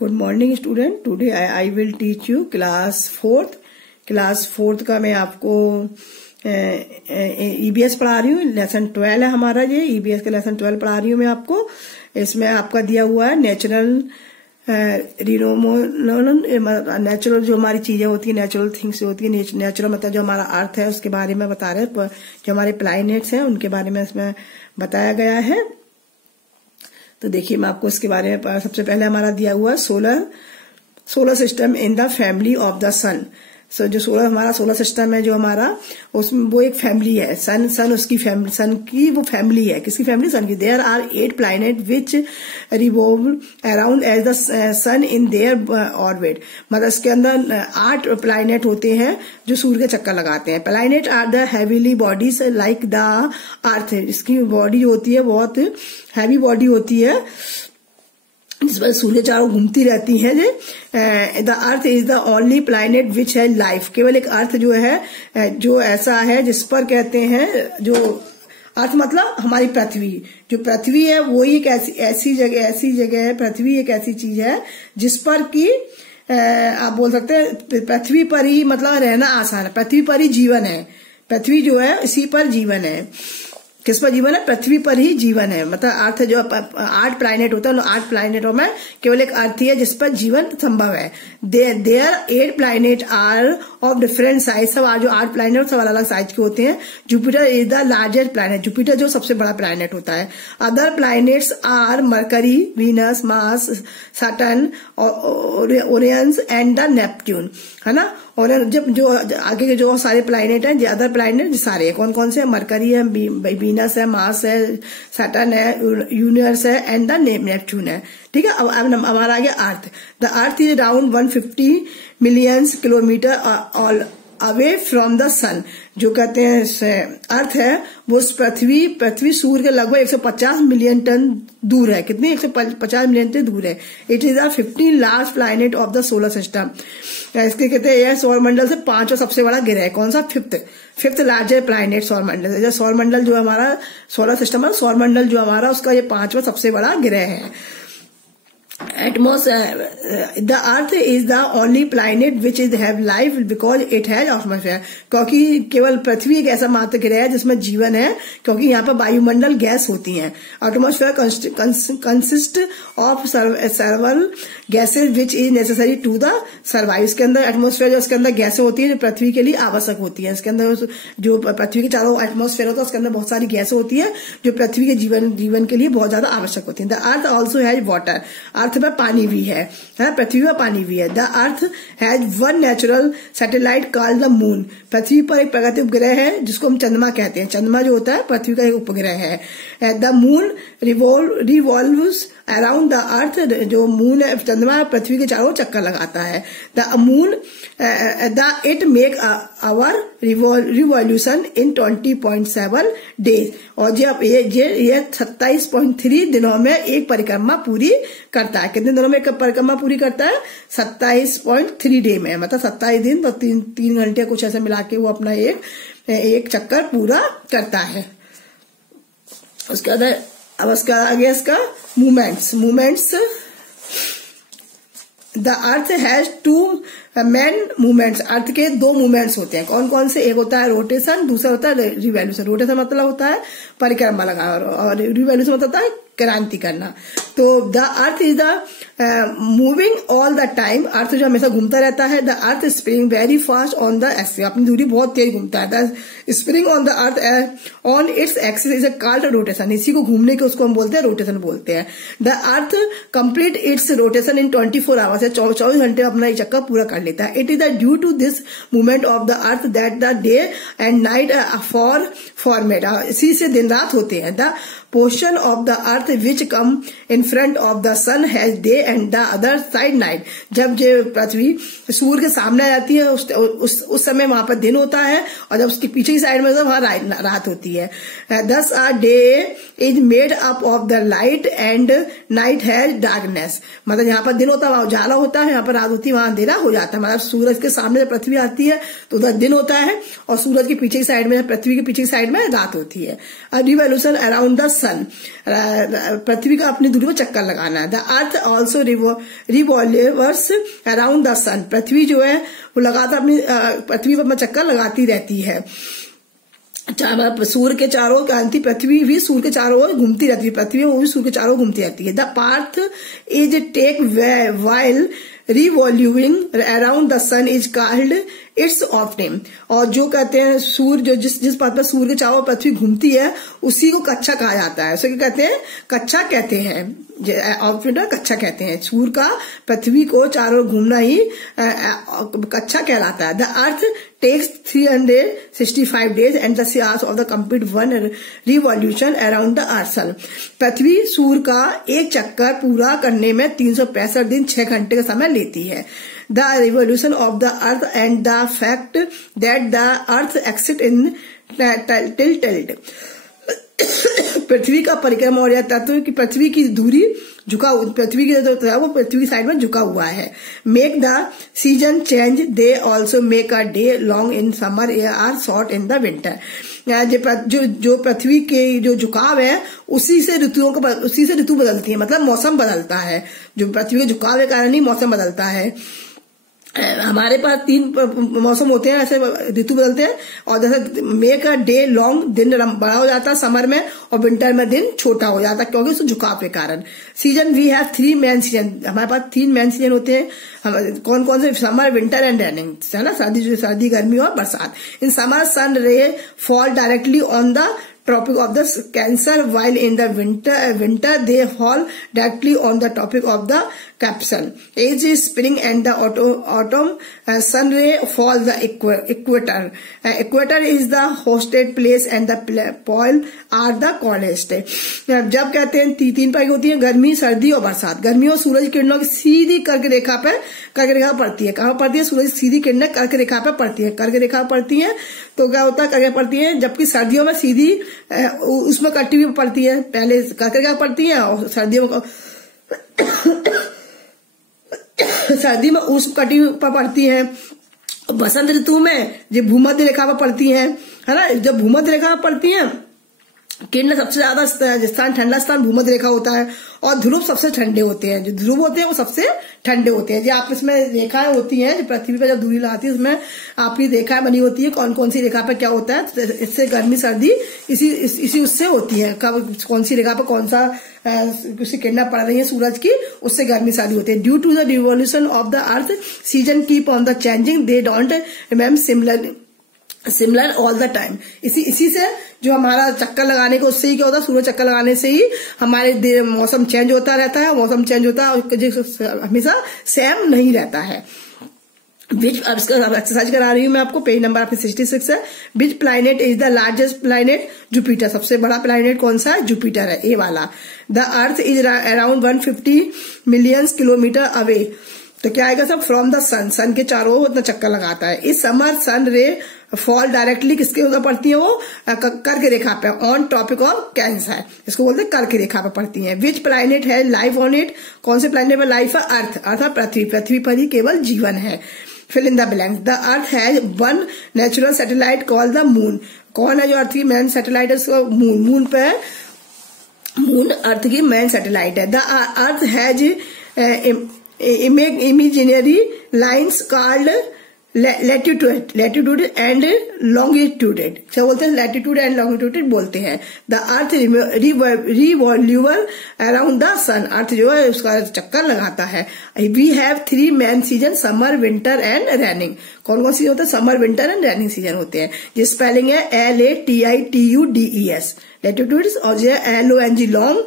Good morning student. Today I will teach you class fourth का मैं आपको EBS पढ़ा रही हूँ। लेसन 12 है हमारा, ये ईबीएस का लेसन 12 पढ़ा रही हूँ मैं आपको। इसमें आपका दिया हुआ है नेचुरल नेचुरल जो हमारी चीजें होती है, नेचुरल थिंग्स होती है। नेचुरल मतलब जो हमारा अर्थ है उसके बारे में बता रहे हैं, जो हमारे प्लैनेट्स हैं उनके बारे में इसमें बताया गया है। तो देखिए मैं आपको इसके बारे में सबसे पहले हमारा दिया हुआ है solar system in the family of the sun. So जो हमारा सोलर सिस्टम है जो हमारा, उसमें वो एक फैमिली है। सन उसकी फैमिली, सन की वो फैमिली है। किसकी फैमिली? सन की। There are 8 planet which revolve around as the sun in their orbit. मतलब इसके अंदर 8 प्लैनेट होते हैं जो सूर्य के चक्कर लगाते हैं। Planet are the heavenly bodies like the earth. इसकी बॉडी होती है, बहुत हैवी बॉडी होती है जिसमें सूर्य चारों घूमती रहती है। The earth is the only planet विच है लाइफ। केवल एक अर्थ जो है जो ऐसा है जिस पर कहते हैं, जो अर्थ मतलब हमारी पृथ्वी, जो पृथ्वी है वो एक ऐसी जगह है। पृथ्वी एक ऐसी चीज है जिस पर कि आप बोल सकते हैं पृथ्वी पर ही मतलब रहना आसान है। पृथ्वी पर ही जीवन है। पृथ्वी जो है इसी पर जीवन है। किस पर जीवन है? पृथ्वी पर ही जीवन है। मतलब अर्थ जो 8 प्लैनेट होता है, उन 8 प्लैनेटों में केवल एक अर्थ ही है जिस पर जीवन संभव है। There 8 planet are of different size. सब जो 8 प्लैनेट सब अलग अलग साइज के होते हैं। Jupiter is the largest planet. Jupiter जो सबसे बड़ा प्लैनेट होता है। Other planets are Mercury, Venus, Mars, Saturn, Uranus and the Neptune, है ना। और जब जो आगे के जो सारे प्लैनेट हैं, अदर प्लैनेट सारे कौन कौन से? मरकरी है, वीनस है, मार्स है, सैटर्न है, यूनिवर्स है एंड द नेपट्यून है। ठीक है। अब हमारा आ गया earth. The earth is around 150 million kilometre all away from the sun. जो कहते हैं अर्थ है वो पृथ्वी सूर्य के लगभग 150 मिलियन टन दूर है। कितनी? 150 मिलियन टन दूर है। It is the 15 large planet of the solar system. इसके कहते हैं यह सौर मंडल से 5वां सबसे बड़ा ग्रह है। कौन सा? फिफ्थ लार्जेस्ट प्लैनेट सौर मंडल। सौर मंडल जो हमारा सोलर सिस्टम है, सौर मंडल जो हमारा, उसका ये 5वां सबसे बड़ा ग्रह है। The earth is the only planet which is have life because it has atmosphere। क्योंकि केवल पृथ्वी एक ऐसा मात्र ग्रह है जिसमें जीवन है, क्योंकि यहाँ पर वायुमंडल गैस होती हैं। Atmosphere consist of several gases which is necessary to the survive. इसके अंदर एटमॉस्फेयर जो इसके अंदर गैसें होती है जो पृथ्वी के लिए आवश्यक होती है। इसके अंदर जो पृथ्वी के चारों एटमॉस्फेयर होता है उसके अंदर बहुत सारी गैसें होती है जो पृथ्वी के जीवन के लिए बहुत ज्यादा आवश्यक होती है। The earth also has water. Earth में पानी भी है, पृथ्वी में पानी भी है। The earth has one natural satellite called the moon. पृथ्वी पर एक प्राकृतिक उपग्रह है जिसको हम चंद्रमा कहते हैं। चंद्रमा जो होता है पृथ्वी का एक उपग्रह है। The moon revolves around the earth. जो मून है, चंद्रमा पृथ्वी के चारों चक्कर लगाता है। The moon it make our revolution in 20.7 days. और जब ये 27.3 दिनों में एक परिक्रमा पूरी करता है। कितने दिनों में एक परिक्रमा पूरी करता है? 27.3 डे में, मतलब 27 दिन तो 3 घंटे कुछ ऐसे मिला के वो अपना एक चक्कर पूरा करता है। उसके बाद अब उसका आगे इसका movements. The earth has 2 main movements. Earth के 2 मूवमेंट्स होते हैं। कौन कौन से? एक होता है रोटेशन, दूसरा होता है रिवॉल्यूशन। रोटेशन मतलब होता है परिक्रमा लगाना और रिवॉल्यूशन मतलब होता है क्रांति करना। तो the earth is the moving all the time. Earth जो हमेशा घूमता रहता है। The earth spring very fast on the axis. अपनी दूरी बहुत तेज घूमता है। The spring on the earth on its axis is called rotation. इसी को घूमने के उसको हम बोलते हैं रोटेशन बोलते हैं। The earth complete its rotation in 24 hours. 24 घंटे अपना एक चक्कर पूरा कर लेता है। It is due to this movement of the earth that the day and night format. इसी से दिन रात होते हैं। The portion of the earth which come in front of the sun has day and the other side night। जब जो पृथ्वी सूर्य के सामने आ जाती है उस समय वहां पर दिन होता है, और जब उसकी पीछे की साइड में वहां रात होती है। Thus a day is made up of the light and night has darkness। मतलब यहाँ पर दिन होता है वहां उजाला होता है, यहाँ पर रात होती है वहां अंधेरा हो जाता है। मतलब सूरज के सामने जब पृथ्वी आती है तो उधर दिन होता है, और सूरज की पीछे की साइड में, पृथ्वी के पीछे की साइड में रात होती है। रिवॉल्यूशन अराउंड द सन, पृथ्वी का अपनी दूरी पर चक्कर लगाना है। The earth also revolves around the sun, पृथ्वी जो है वो लगातार अपनी पृथ्वी पर अपना चक्कर लगाती रहती है। सूर्य के चारों क्रांति पृथ्वी भी सूर्य के चारों ओर घूमती रहती है, पृथ्वी वो भी सूर्य के चारों ओर घूमती रहती है। The path is take while revolving around the sun is called its of name, और जो कहते हैं सूर्य जो जिस पाथ पर सूर्य के चारों पृथ्वी घूमती है उसी को कक्षा कहा जाता है। उसे क्या कहते हैं? कक्षा कहते हैं, कक्षा कहते हैं। सूर्य का पृथ्वी को चारों घूमना ही कक्षा कहलाता है। The earth takes 365 days and the hours of the complete one revolution around the earth sun, पृथ्वी सूर्य का एक चक्कर पूरा करने में 365 दिन 6 घंटे का समय लेती है। The revolution of the earth and the fact that the earth exists in tilt, पृथ्वी का परिक्रमा और यह तत्व कि पृथ्वी की दूरी झुका, पृथ्वी की जो है वो पृथ्वी की साइड में झुका हुआ है। Make the season change, they also make a day long in summer are short in the winter, जो पृथ्वी के जो झुकाव है उसी से ऋतु बदलती है, मतलब मौसम बदलता है। जो पृथ्वी के झुकाव के कारण ही मौसम बदलता है। हमारे पास 3 मौसम होते हैं, ऐसे ऋतु बदलते हैं। और जैसे मेक अ डे लॉन्ग, दिन बड़ा हो जाता है समर में, और विंटर में दिन छोटा हो जाता है क्योंकि उस झुकाव के कारण। Season we have 3 main season, हमारे पास 3 मेन सीजन होते हैं। कौन कौन से? समर, विंटर एंड रेनिंग, है ना, सर्दी, गर्मी और बरसात। इन समर सन रे fall directly on the topic of the Cancer, while in the winter they fall directly on the topic of the Capricorn. As is spring and the autumn sun ray falls the equator. Equator is the hosted place and the pole are the coldest. जब कहते हैं 3 पाई होती है, गर्मी, सर्दी और बरसात। गर्मी और सूरज किरणों की सीधी कर्क रेखा पड़ती है। कहाँ पड़ती है? सूरज सीधी किरणें कर्क रेखा पे पड़ती है, कर्क रेखा पड़ती है तो क्या होता है? कर्क पड़ती है, जबकि सर्दियों में सीधी उसमें कटी हुई पड़ती है, पहले कर्क रेखा पड़ती है और सर्दियों में सर्दी में उस कटी पर पड़ती है। बसंत ऋतु में जो भूमध्य रेखा पर पड़ती है ना, जब भूमध्य रेखा पर पड़ती है किरण सबसे ज्यादा स्थान, ठंडा स्थान भूमध्य रेखा होता है, और ध्रुव सबसे ठंडे होते हैं। जो ध्रुव होते हैं वो सबसे ठंडे होते हैं। जो आप इसमें रेखाएं होती हैं, जो पृथ्वी पर जब दूरी लगाती है उसमें आपकी रेखाएं बनी होती है, कौन कौन सी रेखा पर क्या होता है। तो इससे गर्मी सर्दी इसी उससे होती है, कब कौन सी रेखा पर कौन सा किरणें पड़ रही है सूरज की, उससे गर्मी सर्दी होती है। Due to the revolution of the earth season keep on the changing, they don't remain similar all the time. इसी से जो हमारा चक्कर लगाने को, उससे ही क्या होता है, सूर्य चक्कर लगाने से ही हमारे मौसम चेंज होता रहता है। मौसम चेंज होता है और हमेशा सेम नहीं रहता है। अब इसका एक्सरसाइज करा रही हूं मैं आपको, पेज नंबर आपके 66 है। Which planet is the largest planet? Jupiter, सबसे बड़ा प्लैनेट कौन सा है? जुपिटर है, ए वाला। The earth is around 150 million kilometre away, तो क्या आएगा सब? फ्रॉम द सन, सन के चारों ओर इतना चक्कर लगाता है। इस समर सन रे फॉल डायरेक्टली किसके ऊपर पड़ती है? वो कर्क रेखा पे, ऑन टॉपिक ऑफ कैंसर, इसको बोलते हैं कर्क रेखा पे पड़ती है। विच प्लैनेट है लाइफ ऑन इट? कौन से प्लैनेट पर लाइफ है? अर्थ, अर्थात पृथ्वी पर ही केवल जीवन है। Fill in the blanks. The earth has 1 natural satellite called the moon, कौन है जो अर्थ की मेन सैटेलाइट है? उसको मून पे, मून अर्थ की मेन सैटेलाइट है। The earth has imaginary lines called latitude and longitude, क्या बोलते हैं? latitude and longitude बोलते हैं। The earth revolves around the sun, earth जो है उसका चक्कर लगाता है। We have 3 main season, summer, winter and raining. कौन कौन सीजन होता है? Summer, winter and raining season होते हैं। जिस स्पेलिंग है LATITUDES latitudes, और जो है LONG long,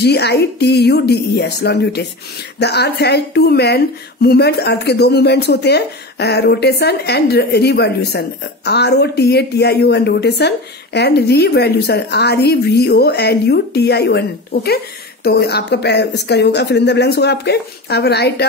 GITUDES longitudes। The earth has 2 main movements, earth के 2 मूवमेंट्स होते हैं, rotation and revolution, ROTATION rotation, and revolution REVOLUTION। Okay, तो आपका इसका होगा फिल इन द ब्लैंक्स होगा आपके। अब राइट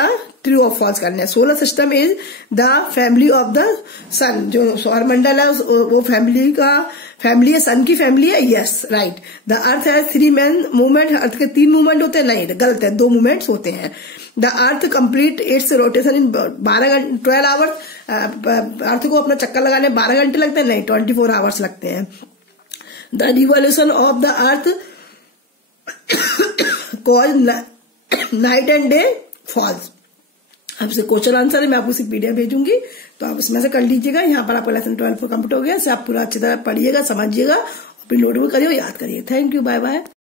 ट्रू और फॉल्स करने हैं। Solar system is the family of the sun, जो सौरमंडल है वो फैमिली है, सन की फैमिली है। Yes, right. The earth has 3 main movement, earth के 3 मूवमेंट होते हैं? नहीं, गलत है, 2 मूवमेंट्स होते हैं। The earth complete its rotation in 12 hours, earth को अपना चक्कर लगाने 12 घंटे लगते हैं? नहीं, 24 आवर्स लगते हैं। The revolution of the earth cause night and day falls. आपसे क्वेश्चन आंसर है, मैं आपको उसी पीडीएफ भेजूंगी, तो आप उसमें से कर लीजिएगा। यहाँ पर आपका लेसन 12 कंप्लीट हो गया। आप पूरा अच्छी तरह पढ़िएगा, समझिएगा, अपनी नोटबुक करिए, याद करिए। Thank you, bye bye.